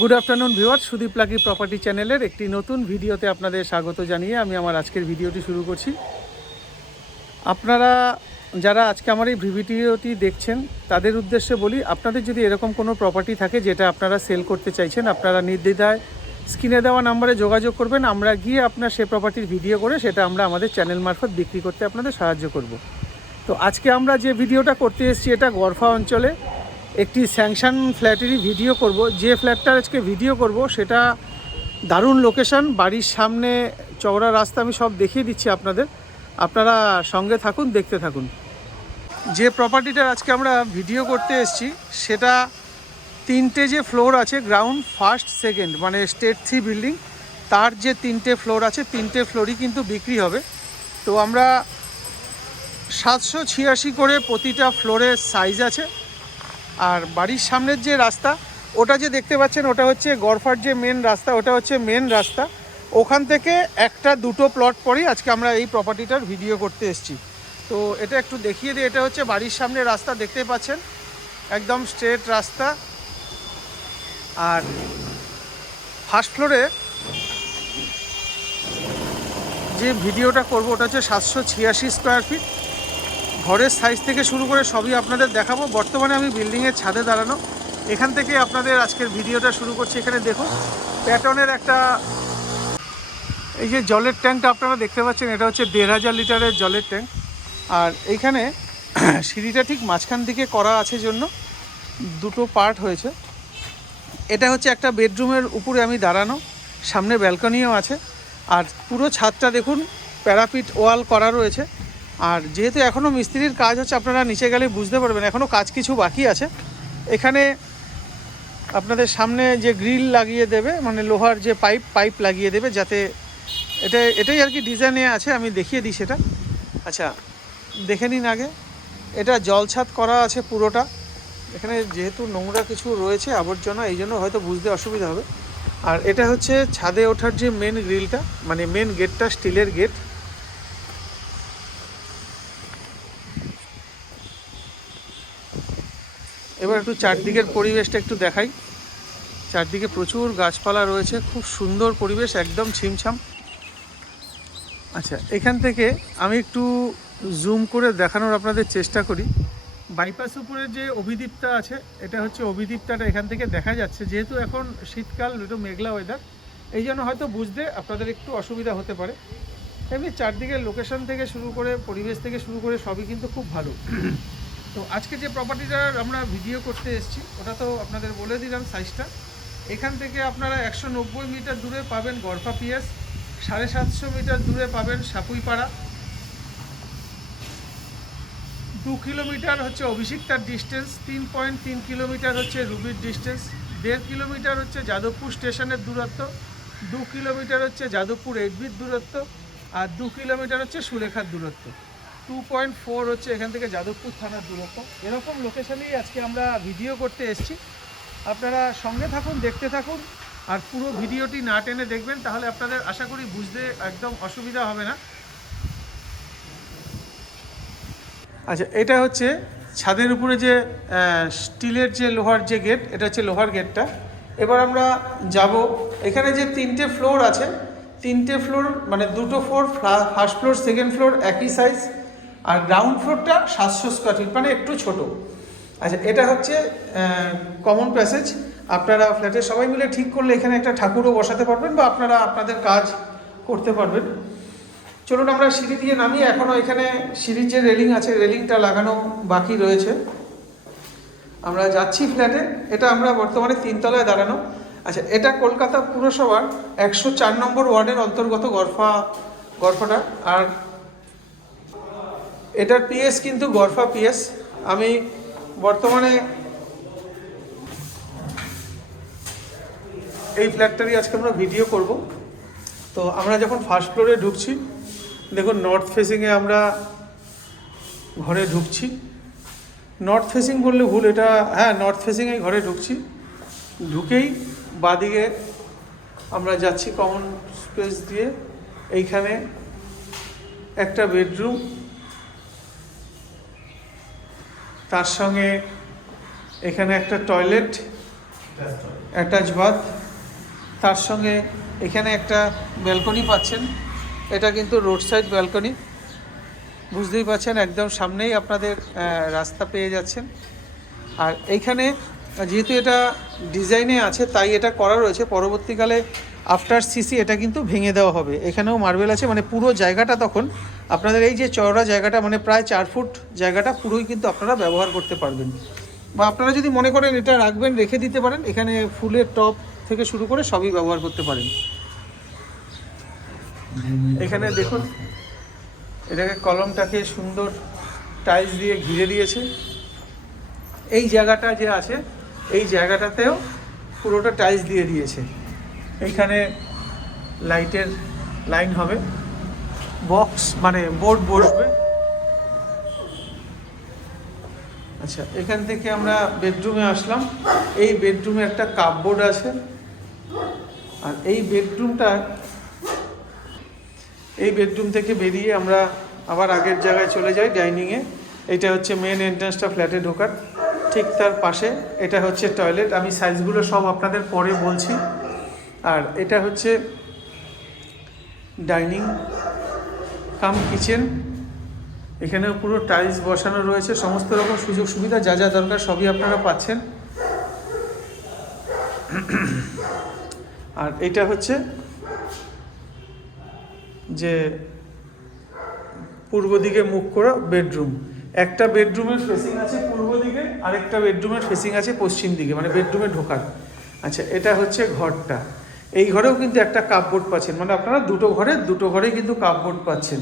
Good afternoon viewers, Sudip lucky property চ্যানেলের একটি নতুন ভিডিওতে আপনাদের স্বাগত জানিয়ে আমি আমার আজকের ভিডিওটি শুরু করছি। আপনারা যারা আজকে আমার এই ভিডিওটি দেখছেন তাদের উদ্দেশ্যে বলি, আপনাদের যদি এরকম কোনো প্রপার্টি থাকে যেটা আপনারা সেল করতে চাইছেন, আপনারা নির্দ্বিধায় স্ক্রিনে দেওয়া নাম্বারে যোগাযোগ করবেন। আমরা গিয়ে আপনার সে প্রপার্টির ভিডিও করে সেটা আমরা আমাদের চ্যানেল মারফত বিক্রি করতে আপনাদের সাহায্য করব। তো আজকে আমরা যে ভিডিওটা করতে এসেছি এটা গড়ফা অঞ্চলে একটি স্যাংশন ফ্ল্যাটেরই ভিডিও করব। যে ফ্ল্যাটটার আজকে ভিডিও করব সেটা দারুণ লোকেশন, বাড়ির সামনে চওড়া রাস্তা, আমি সব দেখিয়ে দিচ্ছি আপনাদের। আপনারা সঙ্গে থাকুন, দেখতে থাকুন। যে প্রপার্টিটার আজকে আমরা ভিডিও করতে এসেছি সেটা তিনটে যে ফ্লোর আছে, গ্রাউন্ড, ফার্স্ট, সেকেন্ড, মানে স্টেট 3 বিল্ডিং, তার যে তিনটে ফ্লোর আছে তিনটে ফ্লোরই কিন্তু বিক্রি হবে। তো আমরা 786 করে প্রতিটা ফ্লোরের সাইজ আছে। আর বাড়ির সামনের যে রাস্তা ওটা যে দেখতে পাচ্ছেন ওটা হচ্ছে গড়ফার যে মেন রাস্তা, ওটা হচ্ছে মেন রাস্তা। ওখান থেকে একটা দুটো প্লট পরেই আজকে আমরা এই প্রপার্টিটার ভিডিও করতে এসেছি। তো এটা একটু দেখিয়ে দিই। এটা হচ্ছে বাড়ির সামনে রাস্তা, দেখতে পাচ্ছেন একদম স্ট্রেট রাস্তা। আর ফার্স্ট ফ্লোরে যে ভিডিওটা করব ওটা হচ্ছে 786 স্কোয়ার ফিট। ঘরের সাইজ থেকে শুরু করে সবই আপনাদের দেখাবো। বর্তমানে আমি বিল্ডিংয়ের ছাদে দাঁড়ানো, এখান থেকে আপনাদের আজকের ভিডিওটা শুরু করছি। এখানে দেখুন প্যাটনের একটা, এই যে জলের ট্যাঙ্কটা আপনারা দেখতে পাচ্ছেন, এটা হচ্ছে 1500 লিটারের জলের ট্যাঙ্ক। আর এইখানে সিঁড়িটা ঠিক মাঝখান দিকে করা আছে জন্য দুটো পার্ট হয়েছে। এটা হচ্ছে একটা বেডরুমের উপরে আমি দাঁড়ানো, সামনে ব্যালকনিও আছে। আর পুরো ছাদটা দেখুন প্যারাপিট ওয়াল করা রয়েছে। আর যেহেতু এখনও মিস্ত্রির কাজ হচ্ছে, আপনারা নিচে গেলে বুঝতে পারবেন এখনও কাজ কিছু বাকি আছে। এখানে আপনাদের সামনে যে গ্রিল লাগিয়ে দেবে, মানে লোহার যে পাইপ লাগিয়ে দেবে, যাতে এটাই আর কি ডিজাইনে আছে। আমি দেখিয়ে দিই সেটা। আচ্ছা, দেখে নিন আগে। এটা জলছাদ করা আছে পুরোটা। এখানে যেহেতু নোংরা কিছু রয়েছে, আবর্জনা, এই জন্য হয়তো বুঝতে অসুবিধা হবে। আর এটা হচ্ছে ছাদে ওঠার যে মেন গ্রিলটা, মানে মেন গেটটা, স্টিলের গেট। এবার একটু চারদিকের পরিবেশটা একটু দেখাই। চারদিকে প্রচুর গাছপালা রয়েছে, খুব সুন্দর পরিবেশ, একদম ছিমছাম। আচ্ছা, এখান থেকে আমি একটু জুম করে দেখানোর আপনাদের চেষ্টা করি। বাইপাস উপরে যে অভিদীপটা আছে, এটা হচ্ছে অভিদীপটাটা এখান থেকে দেখা যাচ্ছে। যেহেতু এখন শীতকাল, একটু মেঘলা ওয়েদার, এই জন্য হয়তো বুঝতে আপনাদের একটু অসুবিধা হতে পারে। এমনি চারদিকের লোকেশন থেকে শুরু করে, পরিবেশ থেকে শুরু করে সবই কিন্তু খুব ভালো। তো আজকে যে প্রপার্টিটার আমরা ভিডিও করতে এসেছি ওটা তো আপনাদের বলে দিলাম সাইজটা। এখান থেকে আপনারা 190 মিটার দূরে পাবেন গড়ফা পিএস, 750 মিটার দূরে পাবেন সাপুইপাড়া, 2 কিলোমিটার হচ্ছে অভিষিক্তার ডিস্টেন্স, 3.3 কিলোমিটার হচ্ছে রুবির ডিস্টেন্স, 1.5 কিলোমিটার হচ্ছে যাদবপুর স্টেশনের দূরত্ব, 2 কিলোমিটার হচ্ছে যাদবপুর 8বির দূরত্ব, আর 2 কিলোমিটার হচ্ছে সুলেখার দূরত্ব, 2.4 হচ্ছে এখান থেকে যাদবপুর থানার দূরত্ব। এরকম লোকেশনেই আজকে আমরা ভিডিও করতে এসেছি। আপনারা সঙ্গে থাকুন, দেখতে থাকুন। আর পুরো ভিডিওটি না টেনে দেখবেন, তাহলে আপনাদের আশা করি বুঝতে একদম অসুবিধা হবে না। আচ্ছা, এটা হচ্ছে ছাদের উপরে যে স্টিলের যে লোহার যে গেট, এটা হচ্ছে লোহার গেটটা। এবার আমরা যাব। এখানে যে তিনটে ফ্লোর আছে, তিনটে ফ্লোর মানে দুটো floor, first floor second floor একই সাইজ। আর গ্রাউন্ড ফ্লোরটা 700 স্কোয়ার ফিট, মানে একটু ছোট। আচ্ছা, এটা হচ্ছে কমন প্যাসেজ। আপনারা ফ্ল্যাটের সবাই মিলে ঠিক করলে এখানে একটা ঠাকুরও বসাতে পারবেন, বা আপনারা আপনাদের কাজ করতে পারবেন। চলুন আমরা সিঁড়ি দিয়ে নামি। এখনও এখানে সিঁড়ির যে রেলিং আছে, রেলিংটা লাগানো বাকি রয়েছে। আমরা যাচ্ছি ফ্ল্যাটে। এটা আমরা বর্তমানে 3 তলায় দাঁড়ানো। আচ্ছা, এটা কলকাতা পুরসভার 104 নম্বর ওয়ার্ডের অন্তর্গত গড়ফাটা। আর এটার পিএস কিন্তু গড়ফা পিএস। আমি বর্তমানে এই ফ্ল্যাটটারই আজকে আমরা ভিডিও করব। তো আমরা যখন ফার্স্ট ফ্লোরে ঢুকছি, দেখুন নর্থ ফেসিংয়ে আমরা ঘরে ঢুকছি। নর্থ ফেসিং বললে ভুল, এটা হ্যাঁ নর্থ ফেসিংয়ে ঘরে ঢুকছি। ঢুকেই বাদিকে আমরা যাচ্ছি কমন স্পেস দিয়ে। এইখানে একটা বেডরুম, তার সঙ্গে এখানে একটা টয়লেট, অ্যাটাচ বাথ, তার সঙ্গে এখানে একটা ব্যালকনি পাচ্ছেন। এটা কিন্তু রোড সাইড ব্যালকনি, বুঝতেই পারছেন একদম সামনেই আপনাদের রাস্তা পেয়ে যাচ্ছেন। আর এইখানে যেহেতু এটা ডিজাইনে আছে তাই এটা করা রয়েছে, পরবর্তীকালে আফটার সিসি এটা কিন্তু ভেঙে দেওয়া হবে। এখানেও মার্বেল আছে, মানে পুরো জায়গাটা তখন আপনাদের এই যে চওড়া জায়গাটা, মানে প্রায় 4 ফুট জায়গাটা পুরোই কিন্তু আপনারা ব্যবহার করতে পারবেন। বা আপনারা যদি মনে করেন এটা রাখবেন, রেখে দিতে পারেন। এখানে ফুলের টব থেকে শুরু করে সবই ব্যবহার করতে পারেন। এখানে দেখুন এটাকে কলমটাকে সুন্দর টাইলস দিয়ে ঘিরে দিয়েছে। এই জায়গাটা যে আছে এই জায়গাটাতেও পুরোটা টাইলস দিয়ে দিয়েছে। এইখানে লাইটের লাইন হবে, বক্স মানে বোর্ড বসবে। আচ্ছা, এখান থেকে আমরা বেডরুমে আসলাম। এই বেডরুমে একটা কাপবোর্ড আছে। আর এই বেডরুম থেকে বেরিয়ে আমরা আবার আগের জায়গায় চলে যাই, ডাইনিংয়ে। এটা হচ্ছে মেন এন্ট্রান্সটা ফ্ল্যাটে ঢোকার, ঠিক তার পাশে এটা হচ্ছে টয়লেট। আমি সাইজগুলো সব আপনাদের পরে বলছি। আর এটা হচ্ছে ডাইনিং কাম কিচেন। এখানেও পুরো টাইলস বসানো রয়েছে, সমস্ত রকম সুযোগ সুবিধা যা যা দরকার সবই আপনারা পাচ্ছেন। আর এটা হচ্ছে যে পূর্ব দিকে মুখ করা বেডরুম। একটা বেডরুমের ফেসিং আছে পূর্ব দিকে, আরেকটা বেডরুমের ফেসিং আছে পশ্চিম দিকে, মানে বেডরুমে ঢোকার। আচ্ছা, এটা হচ্ছে ঘরটা। এই ঘরেও কিন্তু একটা কাপবোর্ড পাচ্ছেন, মানে আপনারা দুটো ঘরে কিন্তু কাপবোর্ড পাচ্ছেন।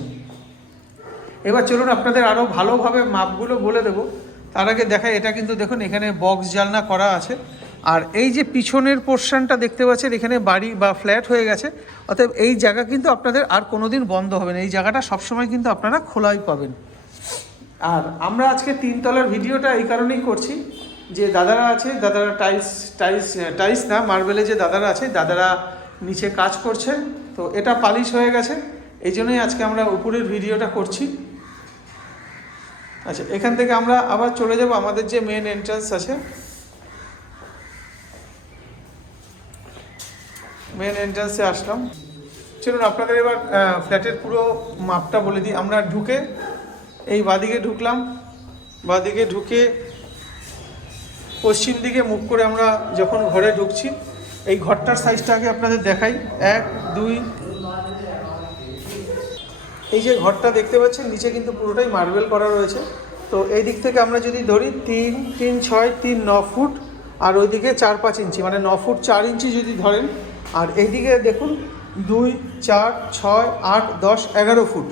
এবার চলুন আপনাদের আরও ভালোভাবে মাপগুলো বলে দেবো। তার আগে দেখাই, এটা কিন্তু দেখুন এখানে বক্স জানলা করা আছে। আর এই যে পিছনের পোর্শনটা দেখতে পাচ্ছেন, এখানে বাড়ি বা ফ্ল্যাট হয়ে গেছে, অতএব এই জায়গা কিন্তু আপনাদের আর কোনো দিন বন্ধ হবে না। এই জায়গাটা সবসময় কিন্তু আপনারা খোলাই পাবেন। আর আমরা আজকে 3 তলার ভিডিওটা এই কারণেই করছি যে দাদারা আছে, দাদারা টাইলস না মার্বেলে যে দাদারা আছে, দাদারা নিচে কাজ করছে। তো এটা পালিশ হয়ে গেছে, এই জন্যই আজকে আমরা উপরের ভিডিওটা করছি। আচ্ছা, এখান থেকে আমরা আবার চলে যাব আমাদের যে মেন এন্ট্রান্স আছে। মেন এন্ট্রান্সে আসলাম। চলুন আপনাদের এবার ফ্ল্যাটের পুরো মাপটা বলে দিই। আমরা ঢুকে এই বাদিকে ঢুকলাম, বাদিকে ঢুকে পশ্চিম দিকে মুখ করে আমরা যখন ঘরে ঢুকছি, এই ঘরটার সাইজটা আগে আপনাদের দেখাই। 1 2, এই যে ঘরটা দেখতে পাচ্ছেন নিচে কিন্তু পুরোটাই মার্বেল করা রয়েছে। তো এই দিক থেকে আমরা যদি ধরি 3 3 6 3 9 ফুট, আর ওইদিকে 4 5 ইঞ্চি, মানে 9 ফুট 4 ইঞ্চি যদি ধরেন। আর এইদিকে দেখুন 2 4 6 8 10 11 ফুট।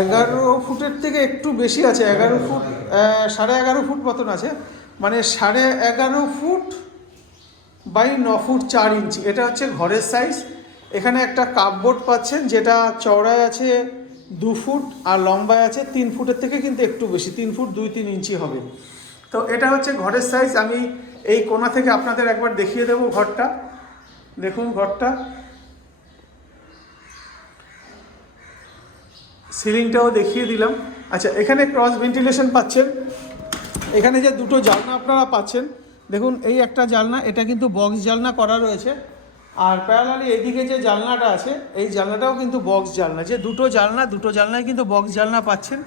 11 ফুটের থেকে একটু বেশি আছে, 11 ফুট 11.5 ফুট মতন আছে, মানে 11.5 ফুট বাই 9 ফুট 4 ইঞ্চি। এটা হচ্ছে ঘরের সাইজ। এখানে একটা কাপবোর্ড পাচ্ছেন, যেটা চওড়ায় আছে 2 ফুট আর লম্বায় আছে 3 ফুটের থেকে কিন্তু একটু বেশি, 3 ফুট 2-3 ইঞ্চি হবে। তো এটা হচ্ছে ঘরের সাইজ। আমি এই কোণা থেকে আপনাদের একবার দেখিয়ে দেবো ঘরটা। দেখুন ঘরটা, সিলিংটাও দেখিয়ে দিলাম। আচ্ছা, এখানে ক্রস ভেন্টিলেশন পাচ্ছেন। এখানে যে দুটো জানলা আপনারা পাচ্ছেন, দেখুন এই একটা জানলা, এটা কিন্তু বক্স জানলা করা রয়েছে। আর প্যারালালি এইদিকে যে জানলাটা আছে, এই জানলাটাও কিন্তু বক্স জানলা। যে দুটো জানলায় কিন্তু বক্স জানলা পাচ্ছেন।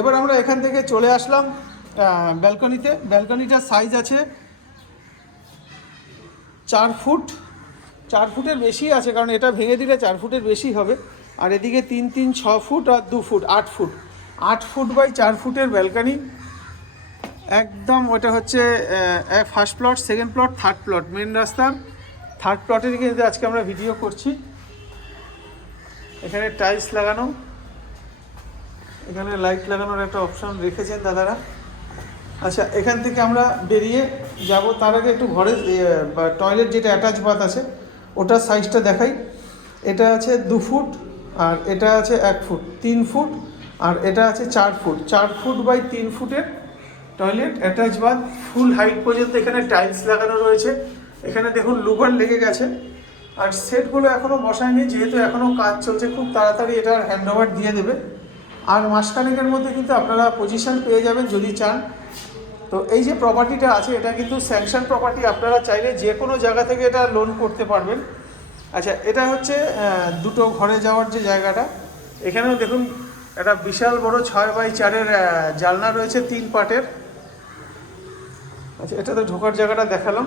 এবার আমরা এখান থেকে চলে আসলাম ব্যালকনিতে। ব্যালকনিটার সাইজ আছে 4 ফুট, 4 ফুটের বেশি আছে, কারণ এটা ভেঙে দিলে 4 ফুটের বেশি হবে। আর এদিকে 3 3 6 ফুট আর 2 ফুট 8 ফুট, 8 ফুট বাই 4 ফুটের ব্যালকনি একদম। ওটা হচ্ছে first plot, second plot, third plot. Main রাস্তার থার্ড প্লটের কিন্তু আজকে আমরা ভিডিও করছি। এখানে টাইলস লাগানো, এখানে লাইট লাগানোর একটা অপশন রেখেছেন দাদারা। আচ্ছা, এখান থেকে আমরা বেরিয়ে যাব। তার আগে একটু ঘরের টয়লেট যেটা অ্যাটাচ বাথ আছে ওটার সাইজটা দেখাই। এটা আছে 2 ফুট, আর এটা আছে 1 ফুট, 3 ফুট, আর এটা আছে 4 ফুট। 4 ফুট বাই 3 ফুটের toilet attach bath, full height পর্যন্ত এখানে টাইলস লাগানো রয়েছে। এখানে দেখুন লুভার লেগে গেছে। আর সেটগুলো এখনও বসায়নি, যেহেতু এখনও কাজ চলছে, খুব তাড়াতাড়ি এটার হ্যান্ডওভার দিয়ে দেবে। আর মাসখানেকের মধ্যে কিন্তু আপনারা পজিশন পেয়ে যাবেন যদি চান। তো এই যে প্রপার্টিটা আছে এটা কিন্তু স্যাংশন প্রপার্টি, আপনারা চাইলে যে কোনো জায়গা থেকে এটা লোন করতে পারবেন। আচ্ছা, এটা হচ্ছে দুটো ঘরে যাওয়ার যে জায়গাটা, এখানেও দেখুন একটা বিশাল বড় 6x4 জানলা রয়েছে 3 পার্টের। আচ্ছা, এটাতে ঢোকার জায়গাটা দেখালাম।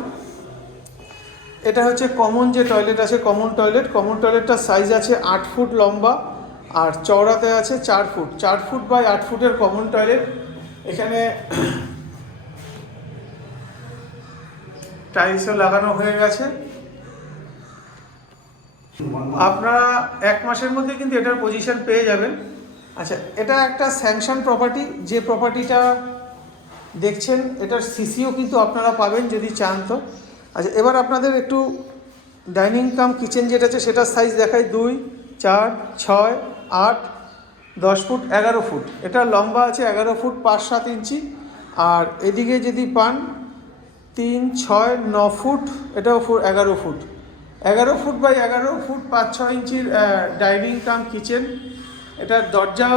এটা হচ্ছে কমন যে টয়লেট আছে, কমন টয়লেটটার সাইজ আছে 8 ফুট লম্বা আর চওড়াতে আছে 4 ফুট, 4 ফুট বাই 8 ফুটের কমন টয়লেট। এখানে টাইলসও লাগানো হয়ে গেছে। আপনারা 1 মাসের মধ্যে কিন্তু এটার পজিশন পেয়ে যাবেন। আচ্ছা, এটা একটা স্যাংশন প্রপার্টি, যে প্রপার্টিটা দেখছেন এটার সিসিও কিন্তু আপনারা পাবেন যদি চান তো। আচ্ছা, এবার আপনাদের একটু ডাইনিং কাম কিচেন যেটা আছে সেটার সাইজ দেখায় 2, 4, 6, 8, 10 ফুট, 11 ফুট। এটা লম্বা আছে 11 ফুট 5-7 ইঞ্চি। আর এদিকে যদি পান 3, 6, 9 ফুট, এটাও 11 ফুট, 11 ফুট বাই 11 ফুট 5-6 ইঞ্চির ডাইনিং কাম কিচেন। এটার দরজা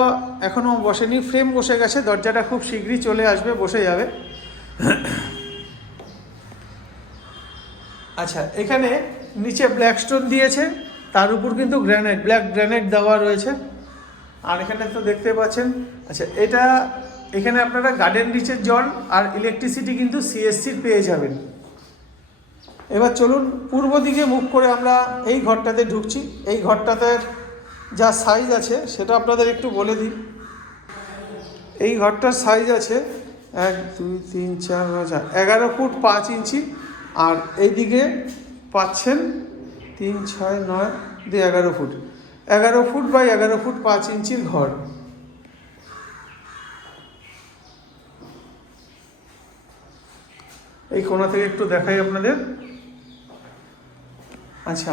এখনও বসেনি, ফ্রেম বসে গেছে, দরজাটা খুব শীঘ্রই চলে আসবে, বসে যাবে। আচ্ছা, এখানে নিচে ব্ল্যাক স্টোন দিয়েছে, তার উপর কিন্তু ব্ল্যাক গ্রানাইট দেওয়া রয়েছে। আর এখানে তো দেখতে পাচ্ছেন। আচ্ছা, এটা এখানে আপনারা গার্ডেন রিচের জল আর ইলেকট্রিসিটি কিন্তু সিএসসির পেয়ে যাবেন। এবার চলুন পূর্ব দিকে মুখ করে আমরা এই ঘরটাতে ঢুকছি। এই ঘরটাতে যা সাইজ আছে সেটা আপনাদের একটু বলে দিই। এই ঘরটার সাইজ আছে 1, 2, 3, 4, 5, 11 ফুট 5 ইঞ্চি। আর এইদিকে পাচ্ছেন 3, 6, 9 দিয়ে 11 ফুট, 11 ফুট বাই 11 ফুট 5 ইঞ্চির ঘর। এই কোণা থেকে একটু দেখাই আপনাদের। আচ্ছা,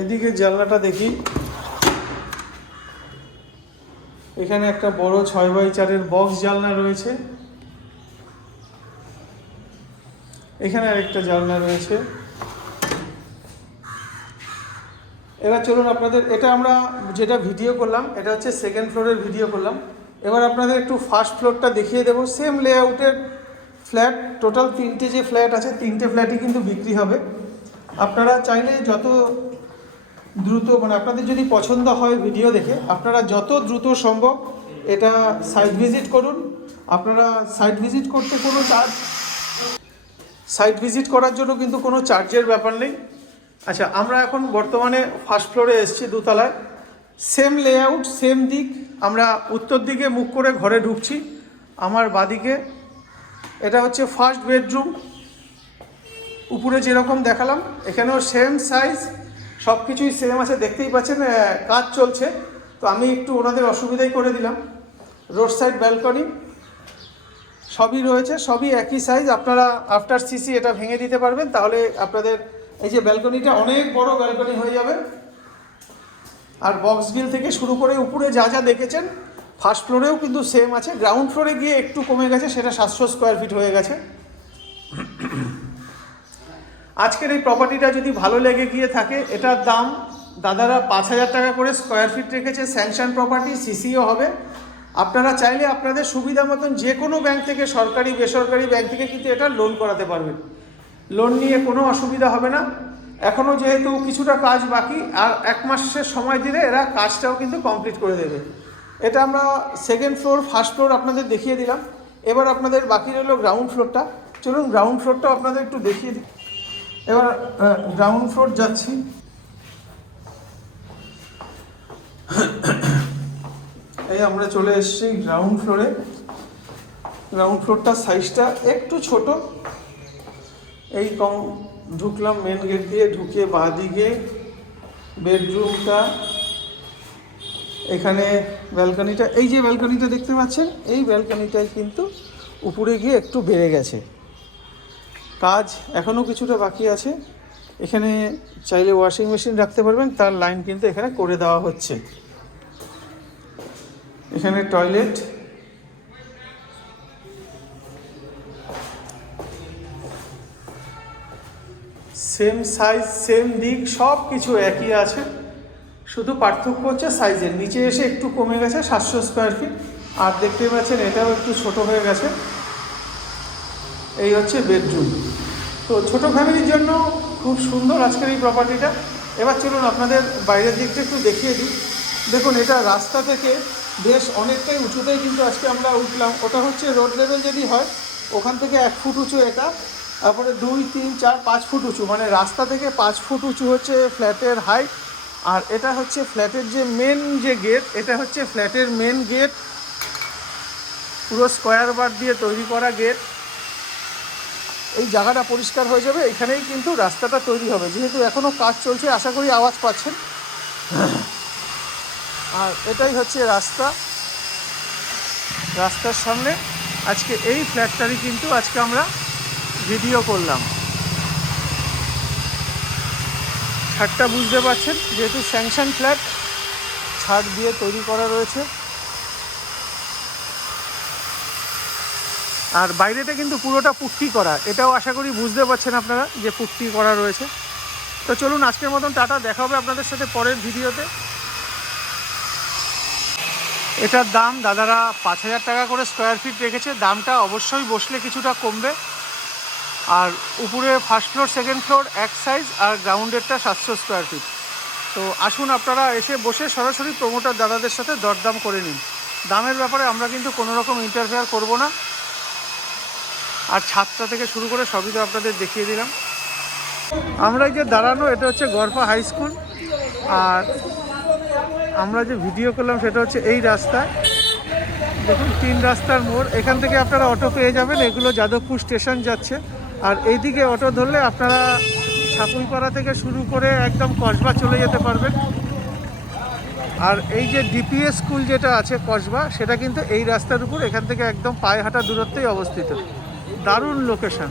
এদিকে জানলাটা দেখি। এখানে একটা বড় 6x4 বক্স জানলা রয়েছে। এখানে আরেকটা জানলা রয়েছে। এবার চলুন আপনাদের, এটা আমরা যেটা ভিডিও করলাম এটা হচ্ছে 2nd ফ্লোরের ভিডিও করলাম। এবার আপনাদের একটু ফার্স্ট ফ্লোরটা দেখিয়ে দেবো। সেম লেআউটের ফ্ল্যাট, টোটাল 3টে যে ফ্ল্যাট আছে 3টে ফ্ল্যাটই কিন্তু বিক্রি হবে। আপনারা চাইলে যত দ্রুত, মানে আপনাদের যদি পছন্দ হয় ভিডিও দেখে, আপনারা যত দ্রুত সম্ভব এটা সাইট ভিজিট করুন। আপনারা সাইট ভিজিট করতে কোনো সাইট ভিজিট করার জন্য কিন্তু কোনো চার্জের ব্যাপার নেই। আচ্ছা, আমরা এখন বর্তমানে ফার্স্ট ফ্লোরে এসেছি, দোতলায়। সেম লেআউট, সেম দিক। আমরা উত্তর দিকে মুখ করে ঘরে ঢুকছি। আমার বাদিকে এটা হচ্ছে ফার্স্ট বেডরুম। উপরে যেরকম দেখালাম এখানেও সেম সাইজ, সব কিছুই সেম আছে। দেখতেই পাচ্ছেন কাজ চলছে, তো আমি একটু ওনাদের অসুবিধাই করে দিলাম। রোড সাইড ব্যালকনি সবই রয়েছে, সবই একই সাইজ। আপনারা আফটার সিসি এটা ভেঙে দিতে পারবেন, তাহলে আপনাদের এই যে ব্যালকনিটা অনেক বড় ব্যালকনি হয়ে যাবে। আর বক্স গ্রিল থেকে শুরু করে উপরে যা যা দেখেছেন ফার্স্ট ফ্লোরেও কিন্তু সেম আছে। গ্রাউন্ড ফ্লোরে গিয়ে একটু কমে গেছে, সেটা 700 স্কোয়ার ফিট হয়ে গেছে। আজকের এই প্রপার্টিটা যদি ভালো লেগে গিয়ে থাকে, এটার দাম দাদারা 5000 টাকা করে স্কোয়ার ফিট রেখেছে। স্যাংশন প্রপার্টি, সিসিও হবে। আপনারা চাইলে আপনাদের সুবিধা মতন যে কোনো ব্যাংক থেকে, সরকারি বেসরকারি ব্যাংক থেকে কিন্তু এটা লোন করাতে পারবেন। লোন নিয়ে কোনো অসুবিধা হবে না। এখনও যেহেতু কিছুটা কাজ বাকি, আর 1 মাসের সময় দিলে এরা কাজটাও কিন্তু কমপ্লিট করে দেবে। এটা আমরা 2nd ফ্লোর, ফার্স্ট ফ্লোর আপনাদের দেখিয়ে দিলাম। এবার আপনাদের বাকি রইল গ্রাউন্ড ফ্লোরটা। চলুন গ্রাউন্ড ফ্লোরটাও আপনাদের একটু দেখিয়ে দিই। এবার গ্রাউন্ড ফ্লোর যাচ্ছি। এই আমরা চলে এসেছি গ্রাউন্ড ফ্লোরে। গ্রাউন্ড ফ্লোরটার সাইজটা একটু ছোট। এই ঢুকলাম মেন গেট দিয়ে, ঢুকে বাঁদিকে বেডরুমটা, এখানে ব্যালকনিটা। এই যে ব্যালকনিটা দেখতে পাচ্ছেন, এই ব্যালকনিটাই কিন্তু উপরে গিয়ে একটু বেড়ে গেছে। কাজ এখনও কিছুটা বাকি আছে। এখানে চাইলে ওয়াশিং মেশিন রাখতে পারবেন, তার লাইন কিন্তু এখানে করে দেওয়া হচ্ছে। এখানে টয়লেট, সেম সাইজ, সেম দিক, সব কিছু একই আছে। শুধু পার্থক্য হচ্ছে সাইজের। নিচে এসে একটু কমে গেছে 700 স্কোয়ার ফিট। আর দেখতে পাচ্ছেন এটাও একটু ছোট হয়ে গেছে। এই হচ্ছে বেডরুম। তো ছোটো ফ্যামিলির জন্য খুব সুন্দর আজকের এই প্রপার্টিটা। এবার চলুন আপনাদের বাইরের দিকটা একটু দেখিয়ে দিই। দেখুন, এটা রাস্তা থেকে বেশ অনেকটাই উঁচুতেই কিন্তু আজকে আমরা উঠলাম। ওটা হচ্ছে রোড লেভেল যদি হয় ওখান থেকে 1 ফুট উঁচু এটা, তারপরে 2, 3, 4, 5 ফুট উঁচু, মানে রাস্তা থেকে 5 ফুট উঁচু হচ্ছে ফ্ল্যাটের হাইট। আর এটা হচ্ছে ফ্ল্যাটের যে মেন যে গেট, এটা হচ্ছে ফ্ল্যাটের মেন গেট, পুরো স্কোয়ার বার দিয়ে তৈরি করা গেট। এই জায়গাটা পরিষ্কার হয়ে যাবে, এখানেই কিন্তু রাস্তাটা তৈরি হবে, যেহেতু এখনও কাজ চলছে, আশা করি আওয়াজ পাচ্ছেন। আর এটাই হচ্ছে রাস্তা, রাস্তার সামনে আজকে এই ফ্ল্যাটটারই কিন্তু আজকে আমরা ভিডিও করলাম। ছাদটা বুঝতে পারছেন, যেহেতু স্যাংশন ফ্ল্যাট, ছাদ দিয়ে তৈরি করা রয়েছে। আর বাইরেটা কিন্তু পুরোটা পুট্টি করা, এটাও আশা করি বুঝতে পারছেন আপনারা যে পুট্টি করা রয়েছে। তো চলুন আজকের মতন টাটা, দেখা হবে আপনাদের সাথে পরের ভিডিওতে। এটার দাম দাদারা 5,000 টাকা করে স্কোয়ার ফিট রেখেছে। দামটা অবশ্যই বসলে কিছুটা কমবে। আর উপরে ফার্স্ট ফ্লোর, সেকেন্ড ফ্লোর এক সাইজ, আর গ্রাউন্ডেরটা 700 স্কোয়ার ফিট। তো আসুন আপনারা এসে বসে সরাসরি প্রমোটার দাদাদের সাথে দরদাম করে নিন। দামের ব্যাপারে আমরা কিন্তু কোনো রকম ইন্টারফেয়ার করব না। আর ছাদটা থেকে শুরু করে সবই তো আপনাদের দেখিয়ে দিলাম। আমরা যে দাঁড়ানো, এটা হচ্ছে গড়পা হাই স্কুল। আর আমরা যে ভিডিও করলাম সেটা হচ্ছে এই রাস্তায়। দেখুন 3 রাস্তার মোড়, এখান থেকে আপনারা অটো পেয়ে যাবেন। এগুলো যাদবপুর স্টেশন যাচ্ছে। আর এইদিকে অটো ধরলে আপনারা ছাপুইপাড়া থেকে শুরু করে একদম কসবা চলে যেতে পারবেন। আর এই যে ডিপিএস স্কুল যেটা আছে কসবা, সেটা কিন্তু এই রাস্তার উপর, এখান থেকে একদম পায়ে হাঁটা দূরত্বেই অবস্থিত। দারুণ লোকেশন।